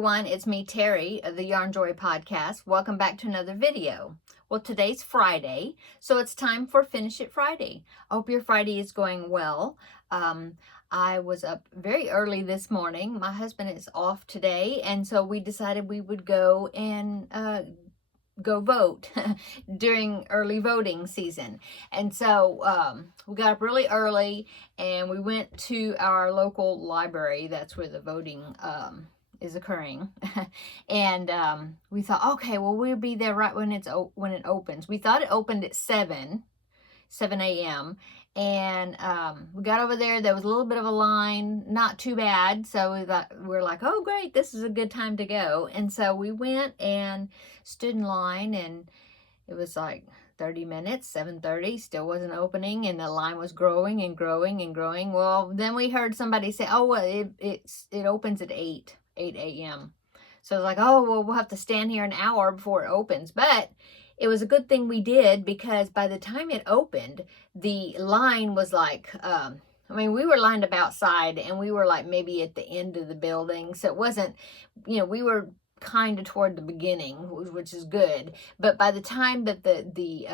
everyone, it's me, Terry, of the Yarn Joy podcast. Welcome back to another video. Well, today's Friday, so it's time for Finish It Friday. I hope your Friday is going well. I was up very early this morning. My husband is off today, and so we decided we would go and go vote during early voting season. And so we got up really early and we went to our local library. That's where the voting is occurring. And we thought, okay, well, we'll be there right when it opens. We thought it opened at 7 a.m. And we got over there. There was a little bit of a line, not too bad. So we're like, oh, great, this is a good time to go. And so we went and stood in line, and it was like 30 minutes, 7:30, still wasn't opening, and the line was growing and growing and growing. Well, then we heard somebody say, oh, well, it opens at 8 a.m. So I was like, oh, well, we'll have to stand here an hour before it opens. But it was a good thing we did, because by the time it opened, the line was like, we were lined up outside, and we were like maybe at the end of the building. So it wasn't, we were kind of toward the beginning, which is good. But by the time that the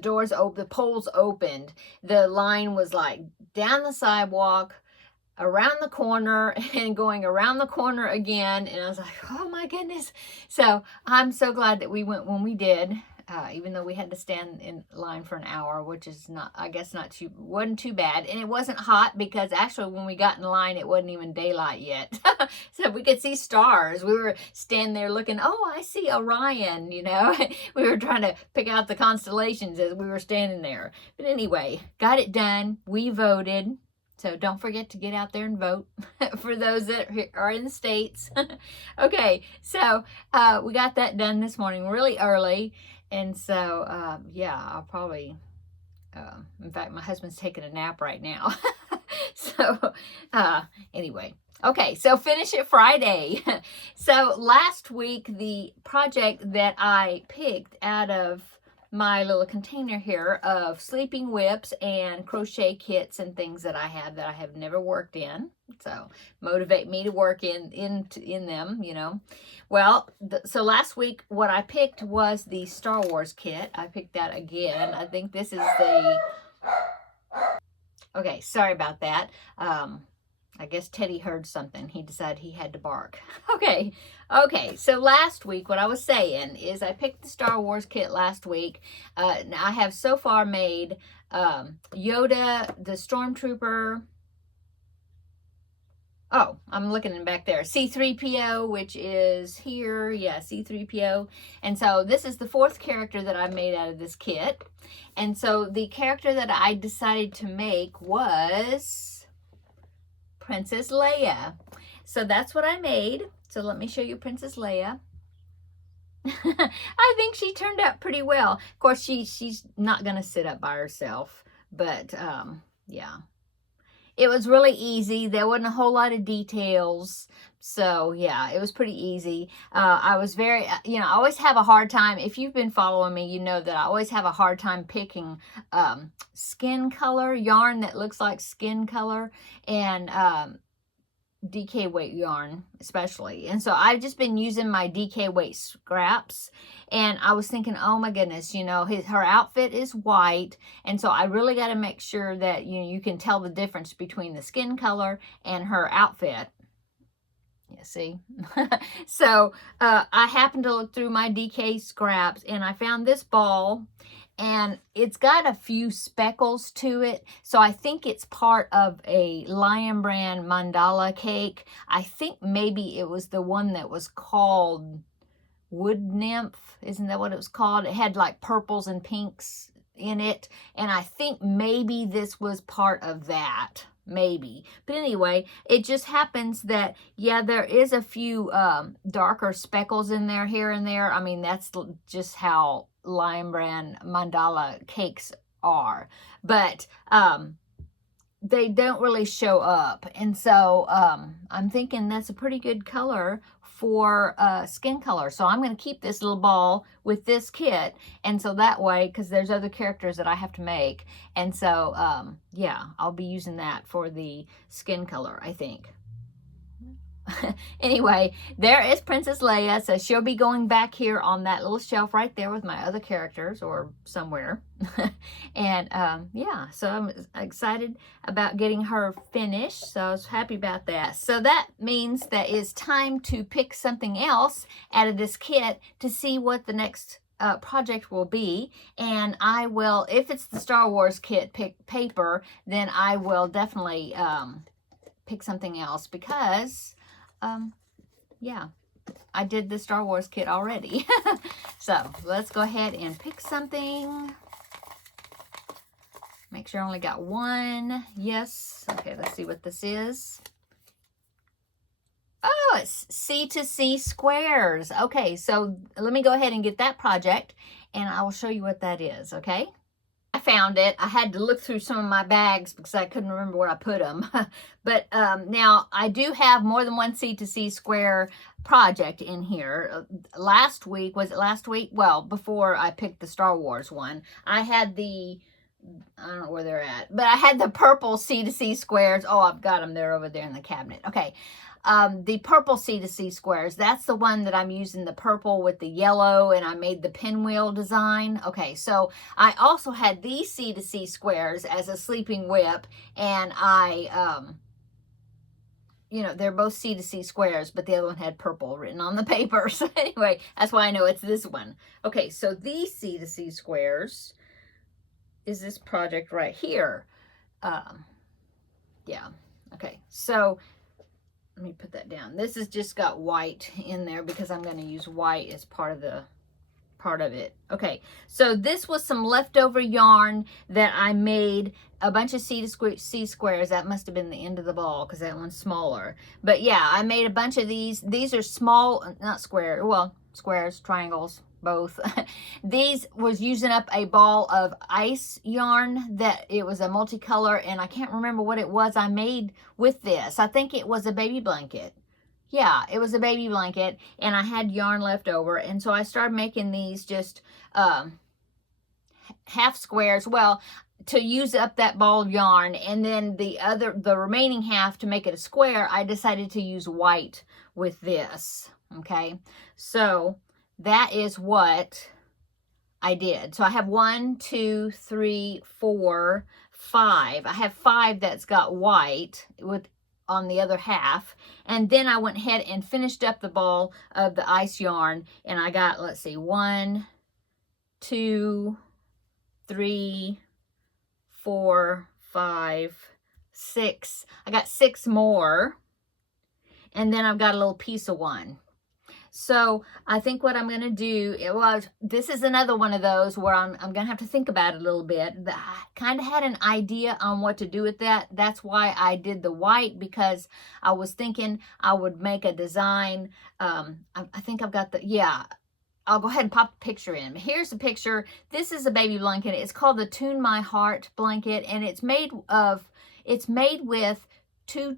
doors opened, the polls opened, the line was like down the sidewalk, around the corner, and going around the corner again. And I was like, oh my goodness. So I'm so glad that we went when we did, even though we had to stand in line for an hour, which is wasn't too bad. And it wasn't hot, because actually when we got in line, it wasn't even daylight yet. So we could see stars. We were standing there looking, oh, I see Orion, We were trying to pick out the constellations as we were standing there. But anyway, got it done. We voted. So don't forget to get out there and vote for those that are in the States. Okay, so we got that done this morning really early. And so, I'll probably, in fact, my husband's taking a nap right now. So anyway, okay, so Finish It Friday. So last week, the project that I picked out of my little container here of sleeping whips and crochet kits and things that I have never worked in, so motivate me to work in them, Well, so last week what I picked was the Star Wars kit. I picked that again. I think this is okay, sorry about that. I guess Teddy heard something. He decided he had to bark. Okay, so last week, what I was saying is I picked the Star Wars kit last week. I have so far made Yoda, the Stormtrooper. Oh, I'm looking back there. C-3PO, which is here. Yeah, C-3PO. And so this is the fourth character that I made out of this kit. And so the character that I decided to make was Princess Leia. So that's what I made. So let me show you Princess Leia. I think she turned out pretty well. Of course, she's not going to sit up by herself. But, yeah. It was really easy. There wasn't a whole lot of details. So, yeah, it was pretty easy. I was very, I always have a hard time. If you've been following me, you know that I always have a hard time picking skin color, yarn that looks like skin color, and DK weight yarn especially. And so I've just been using my DK weight scraps, and I was thinking, oh my goodness, her outfit is white, and so I really got to make sure that you can tell the difference between the skin color and her outfit. Yeah, see? So I happened to look through my DK scraps, and I found this ball, and it's got a few speckles to it. So I think it's part of a Lion Brand mandala cake. I think maybe it was the one that was called Wood Nymph. Isn't that what it was called? It had like purples and pinks in it. And I think maybe this was part of that. Maybe. But anyway, it just happens that, yeah, there is a few darker speckles in there here and there. I mean, that's just how Lion Brand mandala cakes are. But they don't really show up. And so I'm thinking that's a pretty good color for skin color. So I'm going to keep this little ball with this kit. And so that way, because there's other characters that I have to make. And so, yeah, I'll be using that for the skin color, I think. Anyway, there is Princess Leia. So she'll be going back here on that little shelf right there with my other characters or somewhere. And yeah, so I'm excited about getting her finished. So I was happy about that. So that means that it's time to pick something else out of this kit to see what the next project will be. And I will, if it's the Star Wars kit paper, then I will definitely pick something else because yeah, I did the Star Wars kit already. So let's go ahead and pick something. Make sure I only got one. Yes. Okay, let's see what this is. Oh, it's C2C squares. Okay, so let me go ahead and get that project and I will show you what that is, okay? I found it. I had to look through some of my bags because I couldn't remember where I put them. But now I do have more than one C2C square project in here. Last week, was it last week? Well, before I picked the Star Wars one, I had the, I don't know where they're at, but I had the purple C2C squares. Oh, I've got them there over there in the cabinet. Okay. The purple C2C squares, that's the one that I'm using, the purple with the yellow, and I made the pinwheel design. Okay, so I also had these C2C squares as a sleeping whip, and I, you know, they're both C2C squares, but the other one had purple written on the paper. So anyway, that's why I know it's this one. Okay, so these C2C squares is this project right here. Yeah, okay, so let me put that down. This has just got white in there because I'm going to use white as part of it. Okay, so this was some leftover yarn that I made a bunch of C squares. That must have been the end of the ball because that one's smaller. But yeah, I made a bunch of these. These are small, not square, well, squares, triangles, both. These was using up a ball of ice yarn that it was a multicolor, and I can't remember what it was I made with this. I think it was a baby blanket. Yeah, it was a baby blanket, and I had yarn left over, and so I started making these just half squares, well, to use up that ball of yarn, and then the remaining half to make it a square, I decided to use white with this. Okay, so that is what I did. So I have 1, 2, 3, 4, 5. I have 5 that's got white with on the other half. And then I went ahead and finished up the ball of the ice yarn. And I got, let's see, 1, 2, 3, 4, 5, 6. I got 6 more. And then I've got a little piece of one. So I think what I'm going to do, this is another one of those where I'm going to have to think about it a little bit. I kind of had an idea on what to do with that. That's why I did the white, because I was thinking I would make a design. I think I've got yeah, I'll go ahead and pop the picture in. Here's the picture. This is a baby blanket. It's called the Tune My Heart blanket, and it's made with two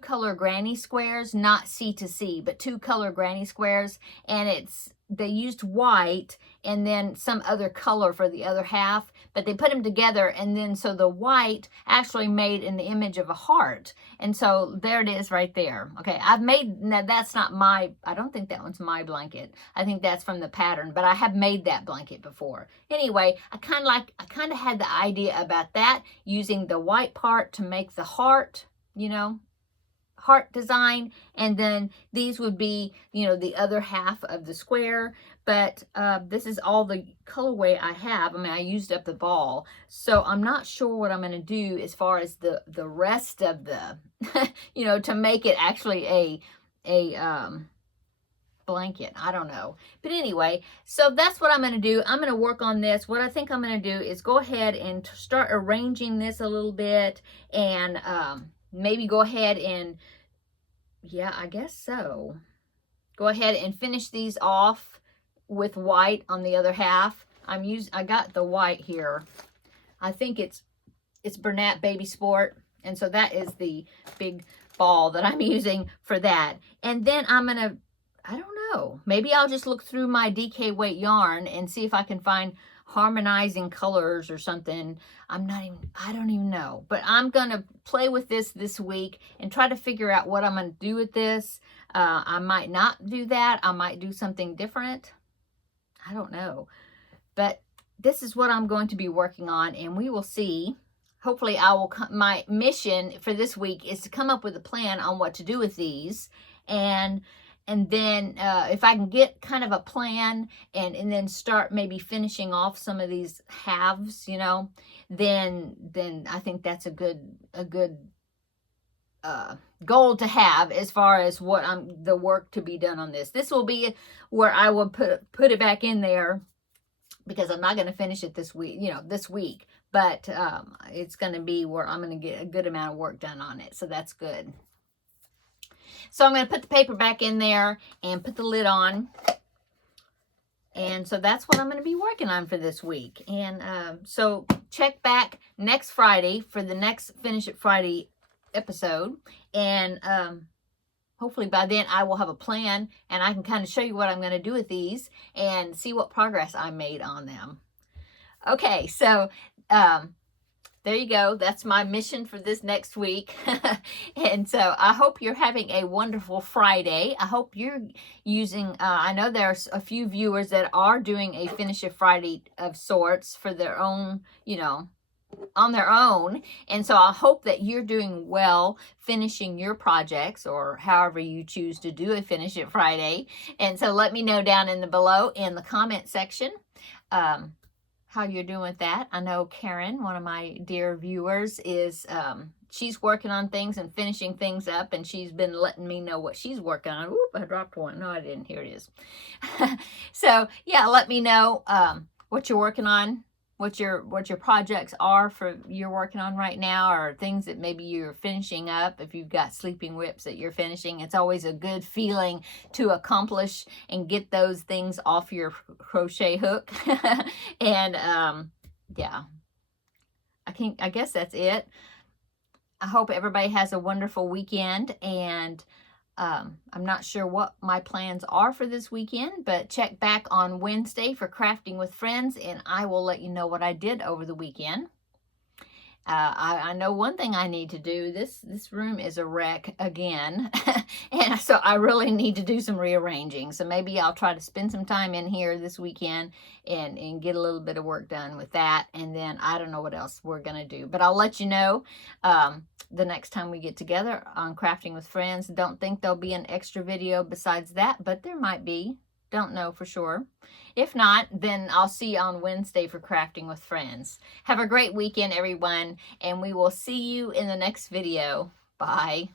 color granny squares, not C2C, but 2 color granny squares, and they used white and then some other color for the other half, but they put them together, and then so the white actually made in the image of a heart, and so there it is right there. Okay, now that's not I don't think that one's my blanket. I think that's from the pattern, but I have made that blanket before. Anyway, I kind of had the idea about that, using the white part to make the heart, you know, heart design, and then these would be, you know, the other half of the square. But this is all the colorway I have. I mean, I used up the ball, so I'm not sure what I'm going to do as far as the rest of the you know, to make it actually a blanket. I don't know, but anyway, so that's what I'm going to do. I'm going to work on this. What I think I'm going to do is go ahead and start arranging this a little bit, and maybe go ahead and, yeah, I guess so. Go ahead and finish these off with white on the other half. I got the white here. I think it's Bernat Baby Sport, and so that is the big ball that I'm using for that. And then I'm gonna, I don't know. Maybe I'll just look through my DK weight yarn and see if I can find harmonizing colors or something. I don't even know. But I'm going to play with this week and try to figure out what I'm going to do with this. I might not do that. I might do something different. I don't know. But this is what I'm going to be working on, and we will see. Hopefully my mission for this week is to come up with a plan on what to do with these, and then if I can get kind of a plan and then start maybe finishing off some of these halves, you know, then I think that's a good goal to have as far as what the work to be done on this. This will be where I will put it back in there, because I'm not going to finish it this week, but it's going to be where I'm going to get a good amount of work done on it. So that's good. So I'm going to put the paper back in there and put the lid on. And so that's what I'm going to be working on for this week. And so check back next Friday for the next Finish It Friday episode. And hopefully by then I will have a plan and I can kind of show you what I'm going to do with these and see what progress I made on them. Okay, so there you go. That's my mission for this next week. And so I hope you're having a wonderful Friday. I hope you're using, I know there's a few viewers that are doing a Finish It Friday of sorts for their own, on their own. And so I hope that you're doing well finishing your projects, or however you choose to do a Finish It Friday. And so let me know down below in the comment section how you're doing with that. I know Karen, one of my dear viewers, is she's working on things and finishing things up, and she's been letting me know what she's working on. Oop, I dropped one. No, I didn't. Here it is. So yeah, let me know what you're working on, what your projects are for you're working on right now, or things that maybe you're finishing up. If you've got sleeping whips that you're finishing, it's always a good feeling to accomplish and get those things off your crochet hook. And yeah, I guess that's it. I hope everybody has a wonderful weekend, and I'm not sure what my plans are for this weekend, but check back on Wednesday for Crafting with Friends, and I will let you know what I did over the weekend. I know one thing I need to do. This room is a wreck again, and so I really need to do some rearranging. So maybe I'll try to spend some time in here this weekend and get a little bit of work done with that, and then I don't know what else we're going to do. But I'll let you know the next time we get together on Crafting with Friends. Don't think there'll be an extra video besides that, but there might be. Don't know for sure. If not, then I'll see you on Wednesday for Crafting with Friends. Have a great weekend, everyone, and we will see you in the next video. Bye.